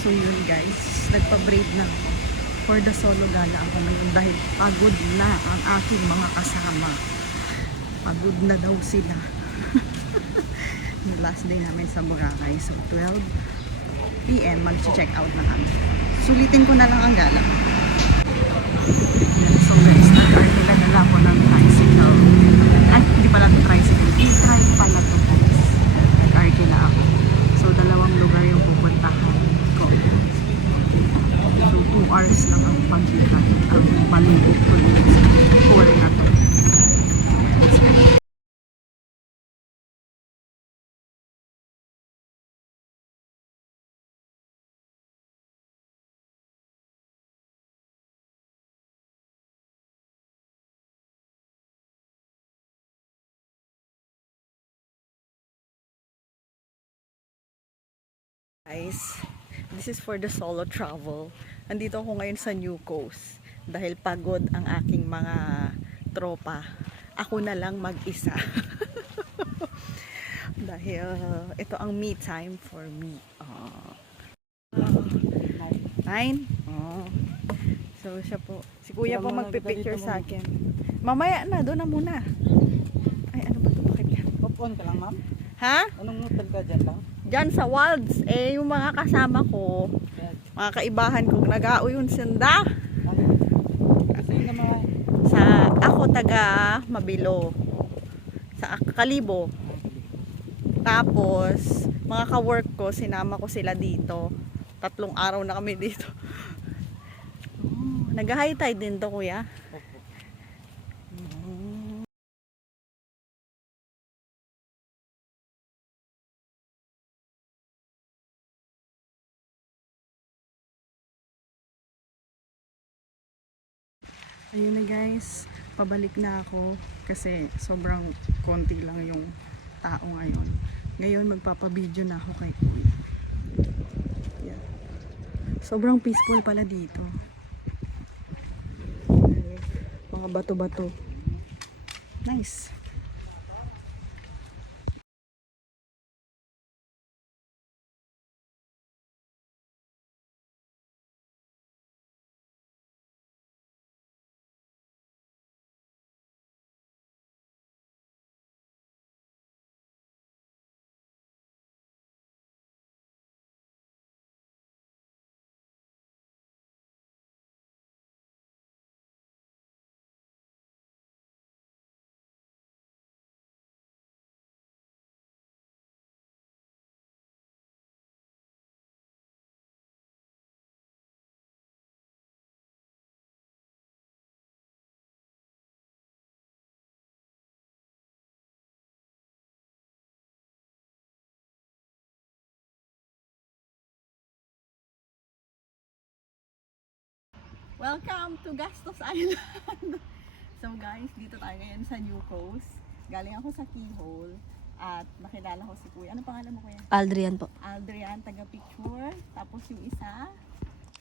So yun guys, nagpa-brave na ako. For the solo gala ako ngayon dahil pagod na ang aking mga kasama. Pagod na daw sila. Yung last day namin sa Boracay. So 12 PM mag-check out na kami. Sulitin ko na lang ang gala. So guys, nag-artila na lang ako ng tricycle. Ay, hindi pala ito tricycle. E-tribe pala ito guys. Nag-artila ako. So dalawang lugar yung pupuntahan ko. So 2 hours lang ang pagbitan. Ang palibot ko dito sa tour na to. Guys, this is for the solo travel. Andito ako ngayon sa New Coast dahil pagod ang aking mga tropa. Ako na lang mag-isa. Dahil ito ang me time for me. 9? So siya po, si kuya po magpipicture sa akin. Mamaya na, doon na muna. Ay, ano ba ito? Bakit yan? Pop-on ka lang, ma'am? Ha? Anong hotel ka dyan lang? Diyan sa Walds, yung mga kasama ko, mga kaibahan ko, nag-auyon senda. Kasi yun naman. Ako taga Mabilo. Sa Kalibo. Tapos, mga ka-work ko, sinama ko sila dito. 3 araw na kami dito. Nag-high tide din to, kuya. Ayun na guys, pabalik na ako kasi sobrang konti lang yung tao ngayon. Ngayon magpapabideo na ako kay kuya. Yeah. Sobrang peaceful pala dito. Mga bato-bato. Nice. Welcome to Gastos Island! So guys, dito tayo ngayon sa New Coast. Galing ako sa Keyhole at nakilala ko si kuya. Ano pangalan mo kuya? Aldrian po. Aldrian, taga-picture. Tapos yung isa?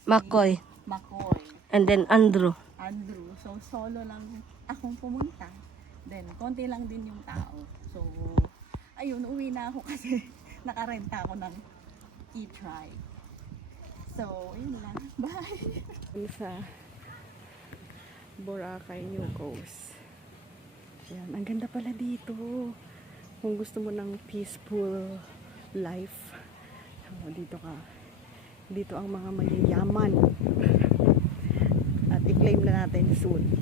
McCoy. McCoy. And then Andrew. Andrew. So solo lang akong pumunta. Then konti lang din yung tao. So ayun, uwi na ako kasi nakarenta ako ng e-tribe. So, yun lang. Bye! Sa Boracay, New Coast. Yan, ang ganda pala dito. Kung gusto mo ng peaceful life, dito ka. Dito ang mga mayayaman. At i-claim na natin soon.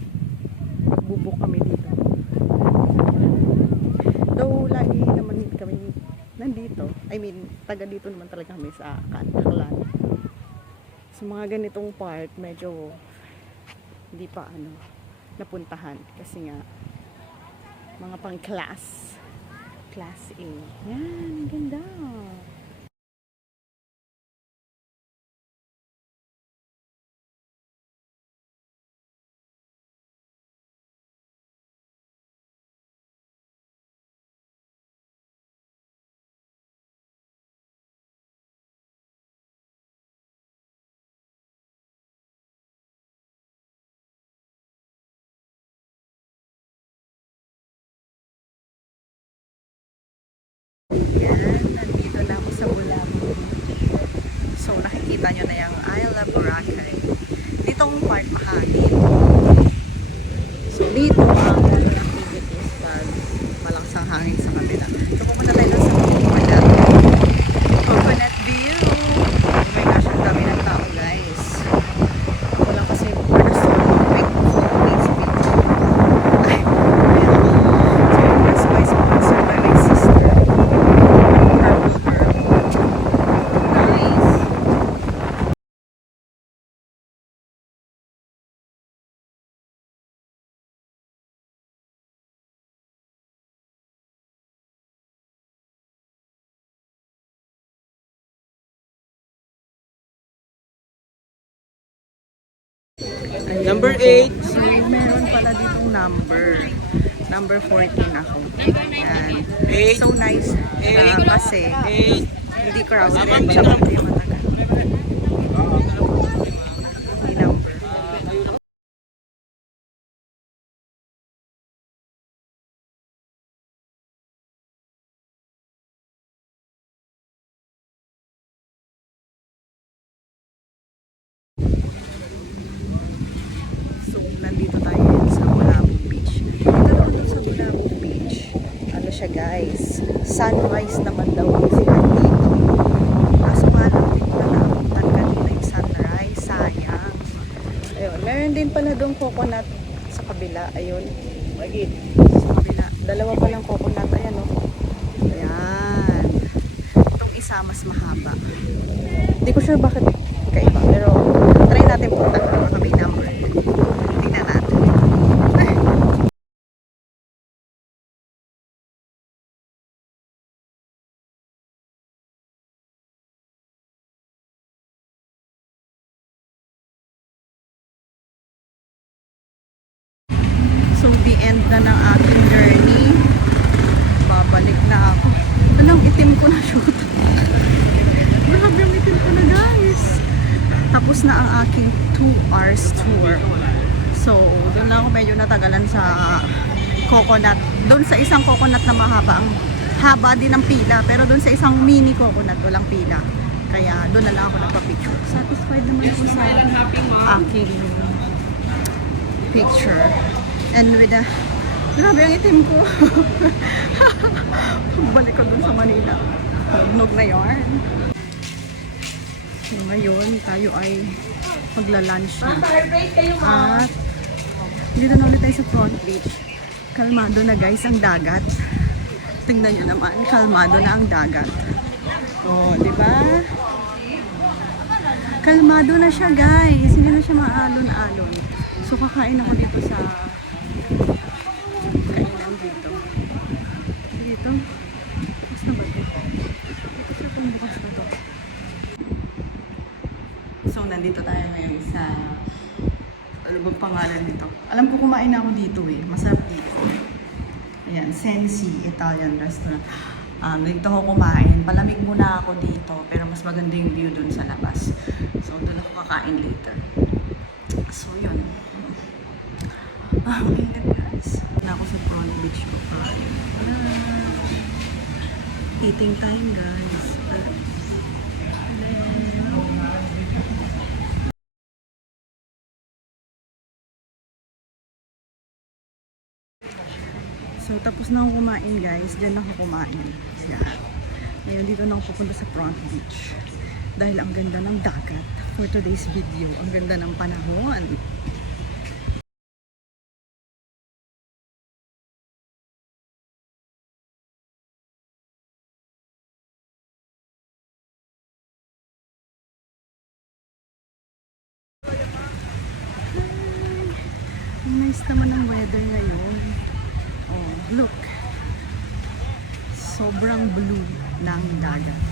Magbubuk kami dito. Though, lagi naman kami nandito. I mean, taga dito naman talaga kami sa Aklan. So mga ganitong part medyo hindi pa napuntahan kasi nga mga pang class A. Yan, ganda. Yan, nandito na ako Itong part mahangin. So dito ang activities pag malakas ang hangin sa kabila. So pumunta tayo doon sa coconut view. Oh my gosh, ang dami ng tao guys. Wala kasi we're so big. Ay, so yun was my sponsor by my sister. Nice. Ayun. Number 8. So, meron pala ditong number. Number 14 ako. Ayan. Eight. So nice siya kasi 8. hindi crowded. Tsaka hindi matagal. May number. So, nandito tayo ngayon sa Bulabog Beach. Dito naman sa Bulabog Beach. Ano siya guys? Sunrise naman daw ang sikat dito. Kaso nga lang, hindi ko na naabutan kanina yung sunrise. Sayang. Ayun. Meron din pala doon coconut sa kabila. Ayun. Magid. Sa kabila. Dalawa palang coconut. Ayan o. Ayan. Itong isa mas mahaba. Hindi ko sure bakit kaiba. Pero try natin punta. Baka may number. Tingnan natin. So, the end na ng aking journey. Babalik na ako. Alam, itim ko na shoot. Grabe yung itim ko na guys. Tapos na ang aking 2 hours tour. So, doon na ako medyo natagalan sa coconut. Doon sa isang coconut na mahaba, ang haba din ng pila. Pero doon sa isang mini coconut, walang pila. Kaya doon na lang ako nagpa-picture. Satisfied naman ako sa aking picture. And with the... Grabe ang itim ko. Balik ko dun sa Manila. Hugnog na yarn. So ngayon, tayo ay magla-lunch na. At dito na ulit tayo sa front beach. Kalmado na guys ang dagat. Tingnan nyo naman, kalmado na ang dagat. Oh, di ba? Kalmado na siya guys. Hindi na siya maalon-alon. So kakain ako dito sa kainan dito. Dito. Bukas na ba ito? Dito siya kung bukas na to. So nandito tayo ngayon sa ano bang pangalan nito? Alam ko kumain ako dito eh. Masarap dito. Ayan, Sensi Italian Restaurant. Dito ako kumain. Palamig muna ako dito. Pero mas maganda yung view dun sa labas. So doon ako kakain later. So yun. Ang init guys. Na ako sa front beach ko. Eating time guys. So tapos na ako kumain guys. Diyan ako kumain. Yan. Ngayon dito na ako pupunta sa front beach. Dahil ang ganda ng dagat. For today's video. Ang ganda ng panahon. Ang nice naman ang weather ngayon. Oh, look. Sobrang blue ng dagat.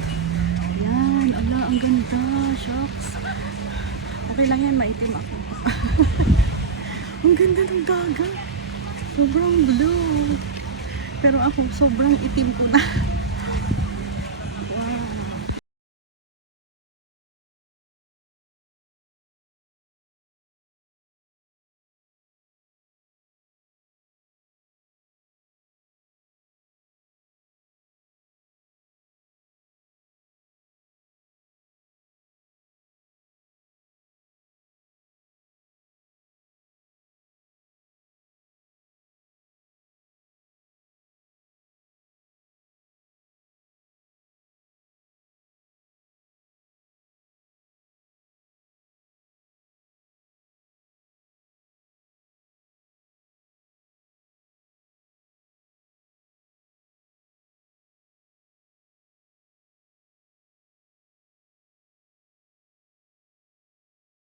Yan, ala, ang ganda. Shucks. Okay lang yan, maitim ako. Ang ganda ng dagat. Sobrang blue. Pero ako, sobrang itim ko na.